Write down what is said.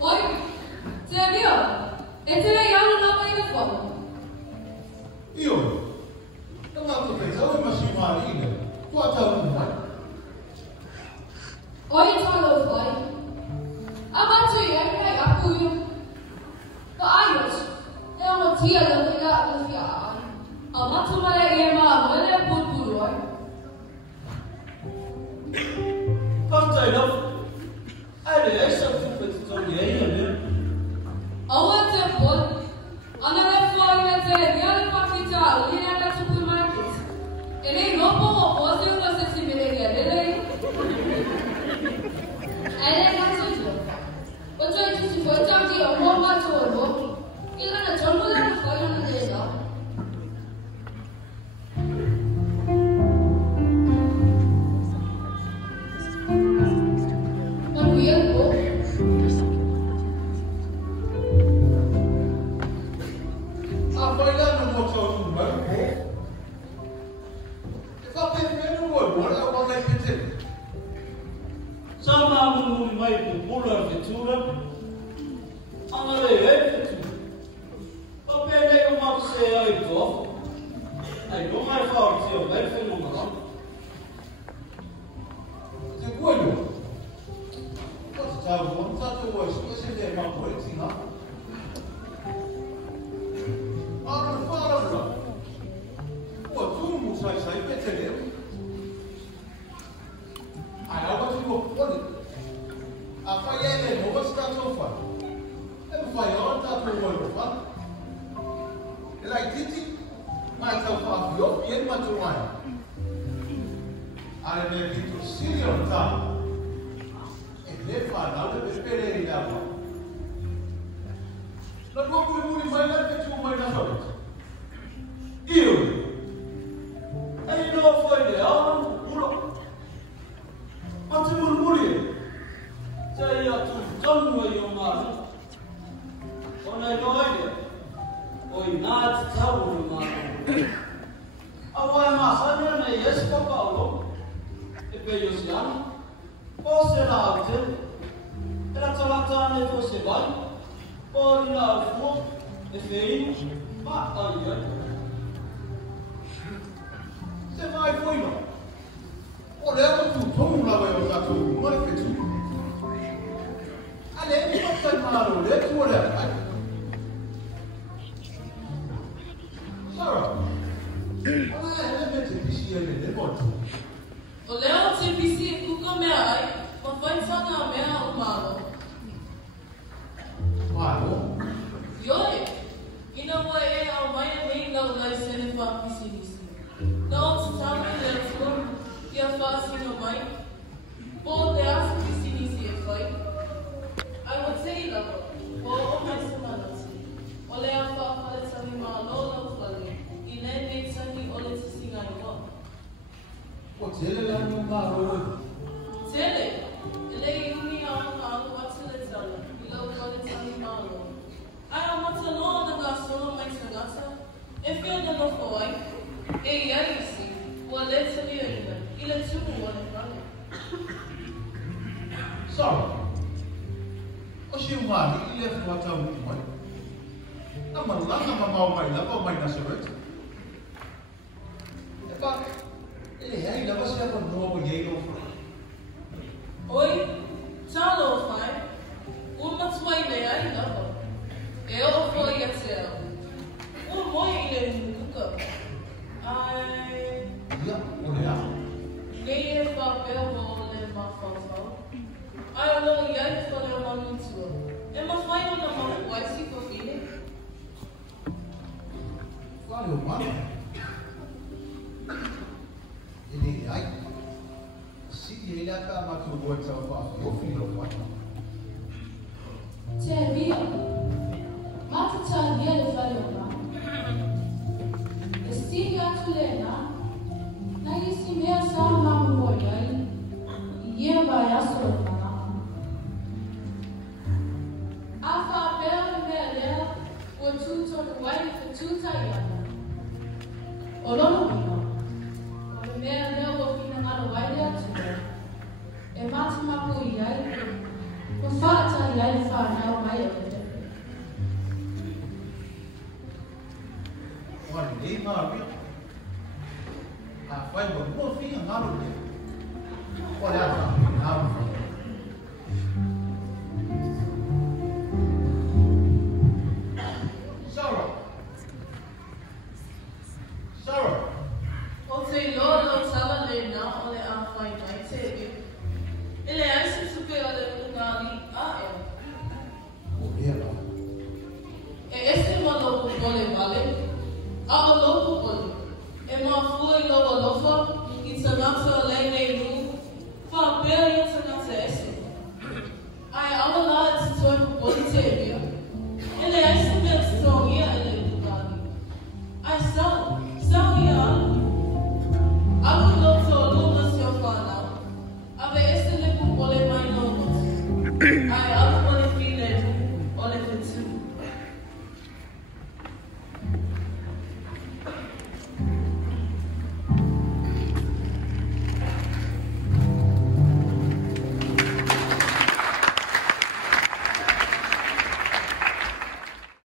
Oi, você viu? E te ne io non ho mai fuoco. Io? Non ho pensato ma si marina. Tu hai già un mai? Oi talo fai. Avanti e a cui. To aios. E ho tia da lega fia. Avanti male e ma vele pulpuro. Quanto no? Adesso tu sono io. Avanti poi. Andare fuori da te, via partita, lì alla supermarket. E lei non può poter una se si vede che lei. E lei cazzo gioca. O cioè ci si può giocare a un buon baciolo. E la giorno della fuori una della. Ma qui è il po'. Poi l'hanno mostrato un bel po'. E fa per non vuoi, vuole la cosa che c'è. Sama mun mai popular vettura. Andare vettura. Va bene come se hai to. Hai non mai forza, io bel fenomeno. Se quello. Cosa c'è un stato vuoi, se sei ma poi no? Sai che c'è lì? Allora ti può fare. A fare non va stato fare. E fai ora per voi fare. E la titi ma sta fa io pieno ma tu vai. Alle ne dico serietà. E le fa dalle per i da. Non può più mai che tu mai da solo. Io e non fai le uno. Ma ti vuoi morire? Sei a tu, giorno io male. Non hai noia. Poi nati, ciao, male. A voi ma sai non è esco Paolo. E poi io siamo. Forse l'altro. E la cialatana forse vai. Poi l'altro. E fai. Ma io. Se vai poi no. Olha tu, como lá vai usar tu, não é que tu. Além de passar mal, olha tu, olha. Sarah, olha ela é que disse ele, né, bom. Olha o serviço que come aí, mas vai só na minha alma. Claro. Oi, e não vai ao meio nem não vai ser nem para piscina. Não se sabe dentro que a face não vai. Pode as que se inicia foi. I would say that. Ou mais semana assim. Olha a faca de animal não fale. E nem nem sangue olha se singa igual. Pode ele lá no barulho. Tele. Ele é uni a what's the tell. E lá olha se animal. Ai a moça não da gasto mais gasta. If you don't know why. E aí sim, o Alex ali ainda. Ele é tipo um olho para Sarah, hoje o marido ele é foto muito bom. A malanga mamau mai lá, vai mais na sorte. É pá, ele é ainda você é com novo jeito. Oi, tchau, pai. Uma tua ideia ainda. Eu vou ir até ela. O mãe ele nunca. Ai. Ja, olha. Nem é papel vou levar falsão. Ai, não, e aí tu olha uma muito. É uma faina na mão, vai se confine. Claro, mano. Ele ai. Se ele acaba com o boi de salvar, eu filho vai. C'è via. Ma tu c'hai via di fare una. Steve Atulena, na isi mea sama mmoja, yeba ya solana. Afa pele mele, o tuto wai tuta yana. Olono bino. O mea mea o fina ngalo wai ya tuta. E mati mapu yai, ko fata yai fa na wai ya tuta. ngā pia. A whai wa mua whia ngā rute. Ko le ata, ngā rute.